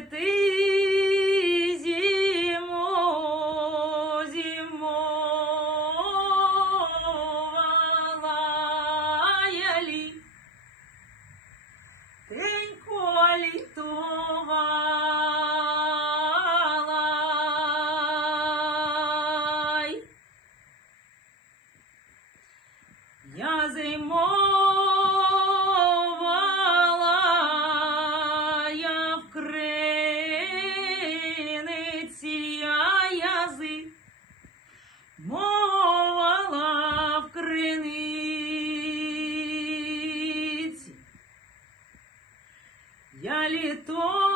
ти зимовала ялі, тенько літувала. Я зимовала, я в криниці, а язи мовала в криниці. Я літо